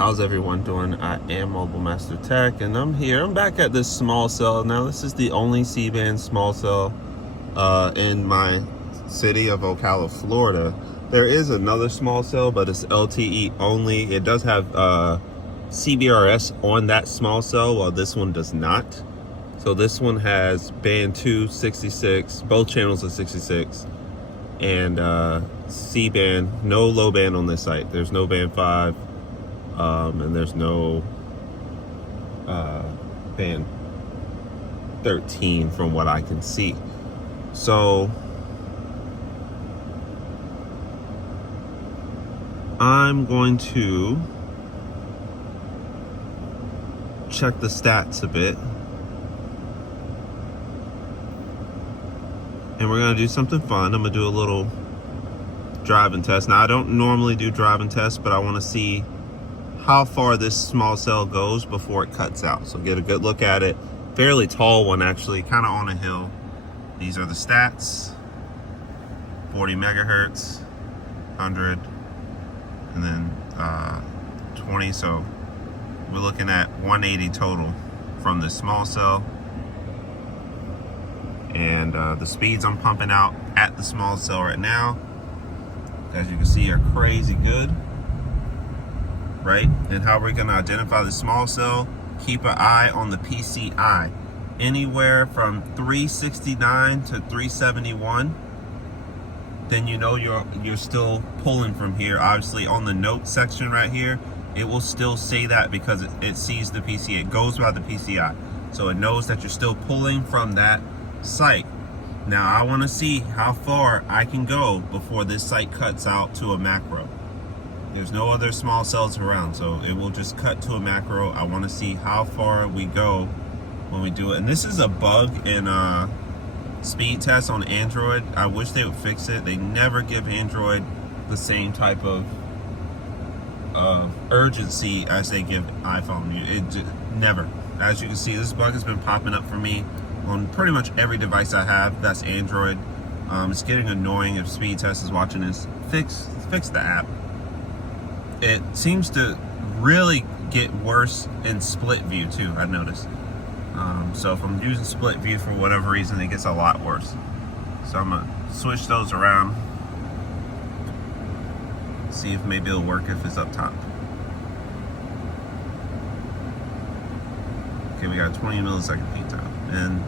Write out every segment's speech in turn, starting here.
how's everyone doing? I am Mobile Master Tech, and I'm back at this small cell. Now, this is the only C-band small cell in my city of Ocala, Florida. There is another small cell, but it's LTE only. It does have CBRS on that small cell, while this one does not. So this one has band 2, 66, both channels are 66, and C-band, no low band on this site. There's no band 5, and there's no band 13 from what I can see. So I'm going to check the stats a bit, and we're gonna do something fun. I'm gonna do a little driving test. Now, I don't normally do driving tests, but I want to see how far this small cell goes before it cuts out. So get a good look at it. Fairly tall one, actually, kind of on a hill. These are the stats: 40 megahertz, 100, and then 20. So we're looking at 180 total from this small cell. And the speeds I'm pumping out at the small cell right now, as you can see, are crazy good, right? And how we're gonna identify the small cell: keep an eye on the PCI. Anywhere from 369 to 371, then you know you're still pulling from here. Obviously, on the note section right here, it will still say that because it sees the PCI. It goes by the PCI, so it knows that you're still pulling from that site. Now, I want to see how far I can go before this site cuts out to a macro. There's no other small cells around, so it will just cut to a macro. I want to see how far we go when we do it. And this is a bug in speed tests on Android. I wish they would fix it. They never give Android the same type of urgency as they give iPhone. It never. As you can see, this bug has been popping up for me on pretty much every device I have that's Android. It's getting annoying. If Speed Test is watching this, fix the app. It seems to really get worse in split view too, I've noticed. So if I'm using split view for whatever reason, it gets a lot worse. So I'm gonna switch those around, see if maybe it'll work if it's up top. Okay, we got 20 millisecond peak time, and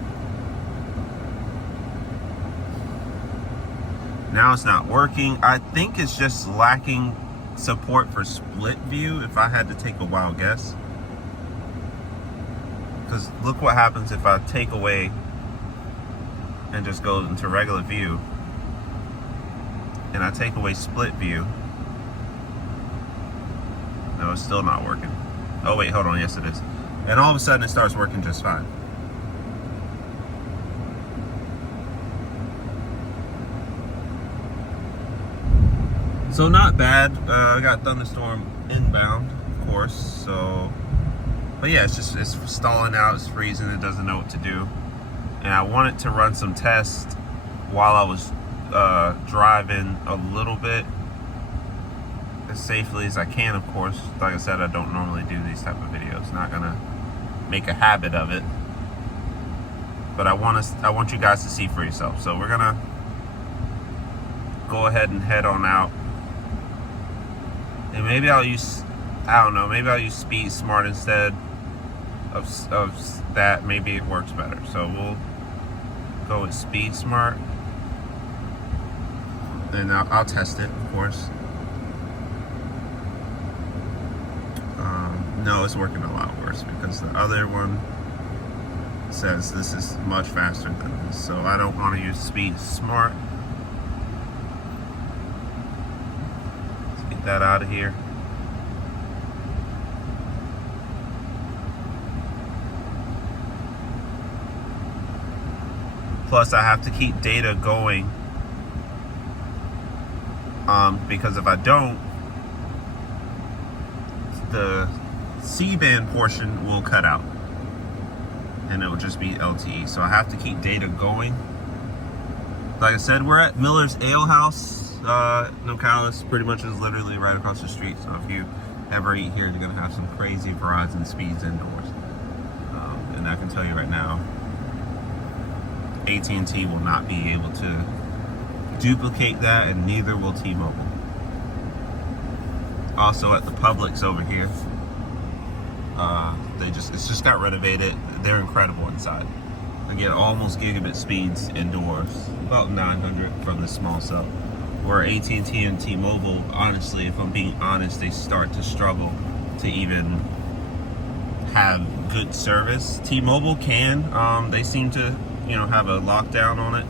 now it's not working. I think it's just lacking support for split view, if I had to take a wild guess. Because look what happens if I take away and just go into regular view, and I take away split view. No, it's still not working. Oh wait, hold on, yes it is. And all of a sudden it starts working just fine. So not bad. I got thunderstorm inbound, of course. So, but yeah, it's stalling out. It's freezing. It doesn't know what to do. And I wanted to run some tests while I was driving a little bit, as safely as I can, of course. Like I said, I don't normally do these type of videos. Not gonna make a habit of it. But I want you guys to see for yourself. So we're gonna go ahead and head on out. And maybe I'll use, I don't know, maybe I'll use Speed Smart instead of that. Maybe it works better. So we'll go with Speed Smart. And I'll test it, of course. No, it's working a lot worse because the other one says this is much faster than this. So I don't want to use Speed Smart. That out of here. Plus, I have to keep data going, because if I don't, the C-band portion will cut out and it will just be LTE. So I have to keep data going. Like I said, we're at Miller's Ale House. Ocala pretty much is literally right across the street. So if you ever eat here, you're gonna have some crazy Verizon speeds indoors. And I can tell you right now, AT&T will not be able to duplicate that, and neither will T-Mobile. Also at the Publix over here, it's just got renovated. They're incredible inside. I get almost gigabit speeds indoors, about 900 from the small cell. Where AT&T and T-Mobile, honestly, if I'm being honest, they start to struggle to even have good service. T-Mobile can, they seem to, have a lockdown on it,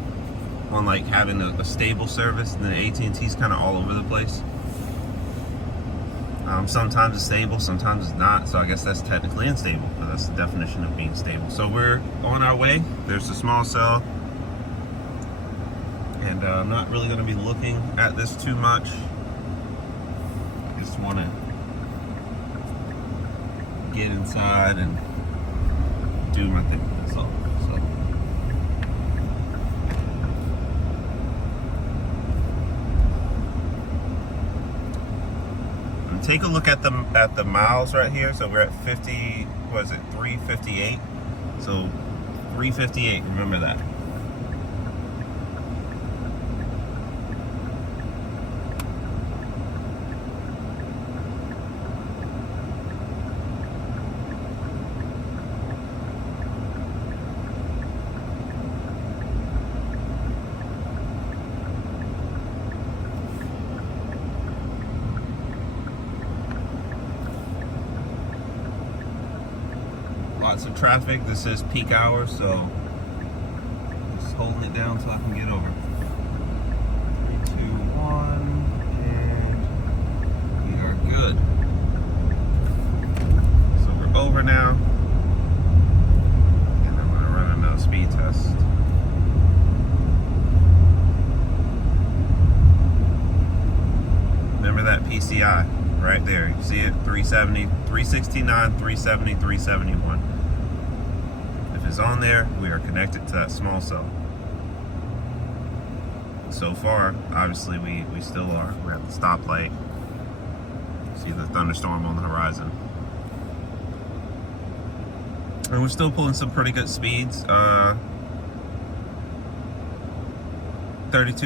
on like having a stable service, and then AT&T's kind of all over the place. Sometimes it's stable, sometimes it's not, so I guess that's technically unstable, but that's the definition of being stable. So we're on our way. There's the small cell, and I'm not really going to be looking at this too much. I just want to get inside and do my thing. That's all. So. Take a look at the miles right here. So we're at 50. What is it? 358. So 358. Remember that. Lots of traffic. This is peak hour, so just holding it down until I can get over. 3, 2, 1, and we are good. So we're over now, and I'm going to run another speed test. Remember that PCI right there? You see it? 370, 369, 370, 371. Is on there, we are connected to that small cell. So far, obviously, we still are. We're at the stoplight. See the thunderstorm on the horizon. And we're still pulling some pretty good speeds. 32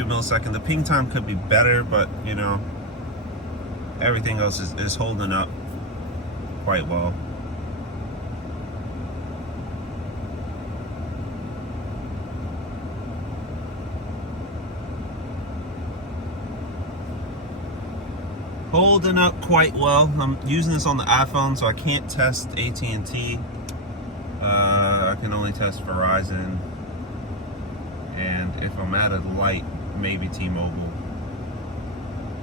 milliseconds. The ping time could be better, but, everything else is holding up quite well. Holding up quite well. I'm using this on the iPhone, so I can't test AT&T. I can only test Verizon. And if I'm at a light, maybe T-Mobile.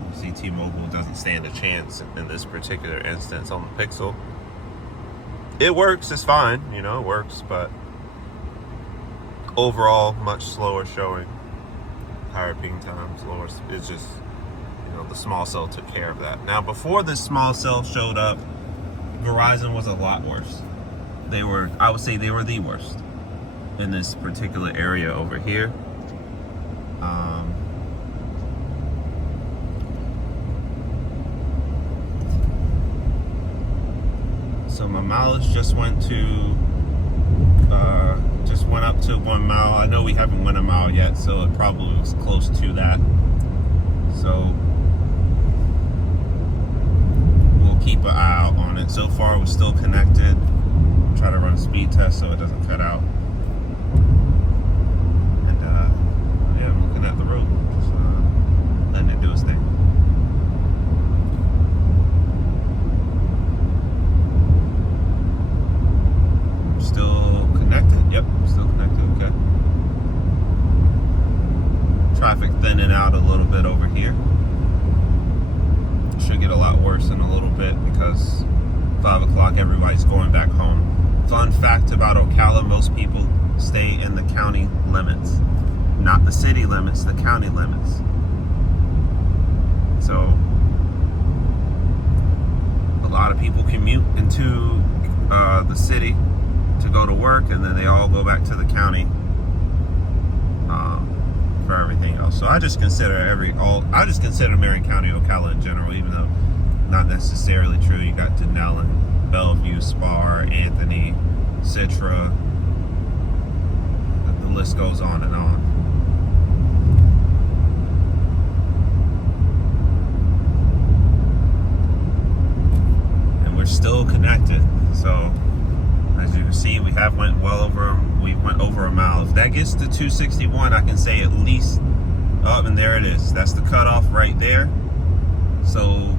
You see, T-Mobile doesn't stand a chance in this particular instance on the Pixel. It works, it's fine, it works, but overall, much slower showing. Higher ping times, lower, it's just, the small cell took care of that. Now, before this small cell showed up, Verizon was a lot worse. I would say they were the worst in this particular area over here. So my mileage just went up to 1 mile. I know we haven't went a mile yet, so it probably was close to that. So keep an eye out on it. So far, we're still connected. Try to run a speed test so it doesn't cut out. And yeah, I'm looking at the road, just letting it do its thing. Still connected. Yep, still connected. Okay. Traffic thinning out a little bit over here. Should get a lot worse in a little bit because 5 o'clock everybody's going back home. Fun fact about Ocala, most people stay in the county limits, not the city limits, the county limits. So a lot of people commute into the city to go to work, and then they all go back to the county for everything else. So I just consider Marion County Ocala in general, even though not necessarily true. You got Denellen, Bellevue, Spar, Anthony, Citra. The list goes on and on. And we're still connected. So as you can see, we went over a mile. If that gets to 261, I can say at least, oh, and there it is. That's the cutoff right there. So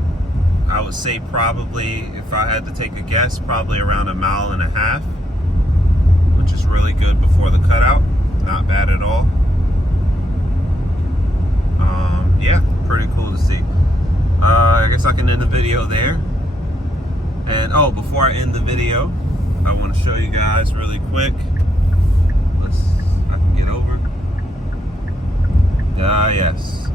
I would say probably, if I had to take a guess, probably around 1.5 miles, which is really good before the cutout. Not bad at all. Yeah, pretty cool to see. I guess I can end the video there. And oh, before I end the video, I want to show you guys really quick. I can get over. Yes.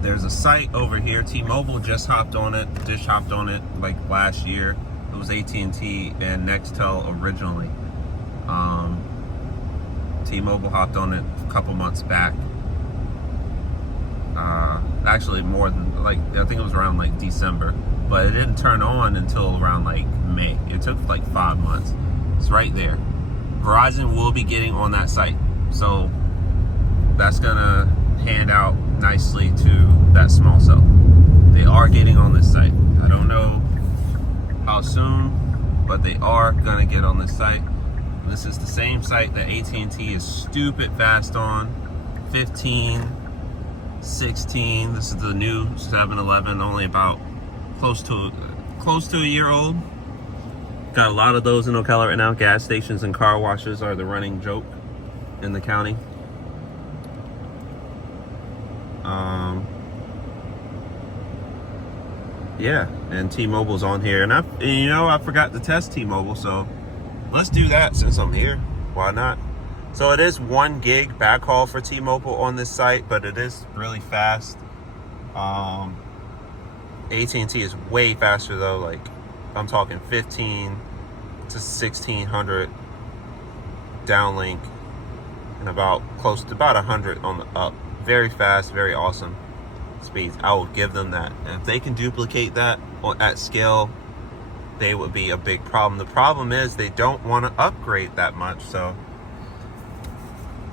There's a site over here. T-Mobile just hopped on it. Dish hopped on it like last year. It was AT&T and Nextel originally. T-Mobile hopped on it a couple months back. Actually more than, like, I think it was around like December, but it didn't turn on until around like May. It took like 5 months. It's right there. Verizon will be getting on that site, so that's gonna hand out nicely to that small cell. They are getting on this site. I don't know how soon, but they are gonna get on this site. This is the same site that AT&T is stupid fast on. 15, 16. This is the new 7-Eleven, only about close to a year old. Got a lot of those in Ocala right now. Gas stations and car washes are the running joke in the county. Yeah, and T-Mobile's on here, and I forgot to test T-Mobile, so let's do that since I'm here. Why not? So it is 1 gig backhaul for T-Mobile on this site, but it is really fast. AT&T is way faster though. Like, I'm talking 15 to 1600 downlink, and about 100 on the up. Very fast, very awesome speeds. I will give them that. And if they can duplicate that at scale, they would be a big problem. The problem is they don't want to upgrade that much, so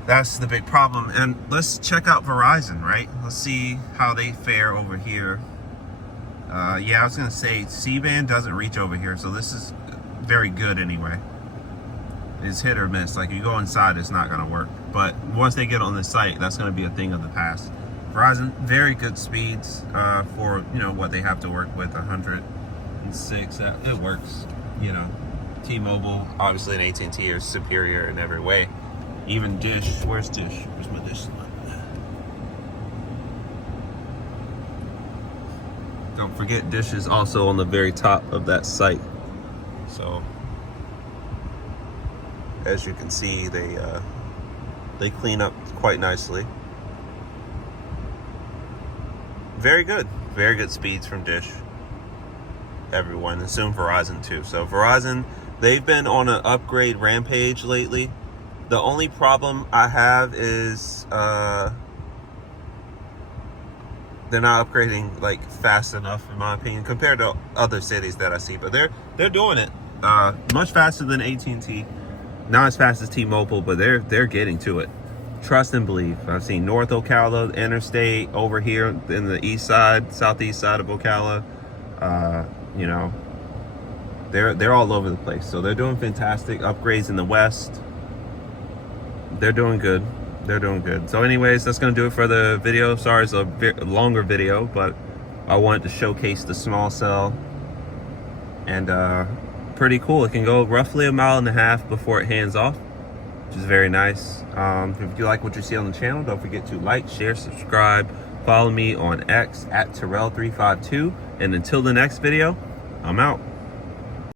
that's the big problem. And let's check out Verizon, right? Let's see how they fare over here. Yeah, I was gonna say C-band doesn't reach over here, so this is very good anyway. It's hit or miss. Like, you go inside, it's not gonna work. But once they get on the site, that's gonna be a thing of the past. Verizon, very good speeds for, you know, what they have to work with. 106, it works. You know, T-Mobile, obviously, and AT&T are superior in every way. Even Dish. Where's Dish? Where's my Dish line? Don't forget, Dish is also on the very top of that site. So, as you can see, they clean up quite nicely. Very good speeds from Dish. Everyone, and soon Verizon too. So Verizon, they've been on an upgrade rampage lately. The only problem I have is they're not upgrading like fast enough, in my opinion, compared to other cities that I see. But they're doing it much faster than AT&T. Not as fast as T-Mobile, but they're getting to it. Trust and believe. I've seen North Ocala, Interstate, over here in the east side, southeast side of Ocala. You know, they're all over the place. So they're doing fantastic upgrades in the west. They're doing good. They're doing good. So anyways, that's going to do it for the video. Sorry, it's a bit longer video, but I wanted to showcase the small cell. And pretty cool. It can go roughly 1.5 miles before it hands off, which is very nice. If you like what you see on the channel, don't forget to like, share, subscribe. Follow me on X at Terrell352. And until the next video, I'm out.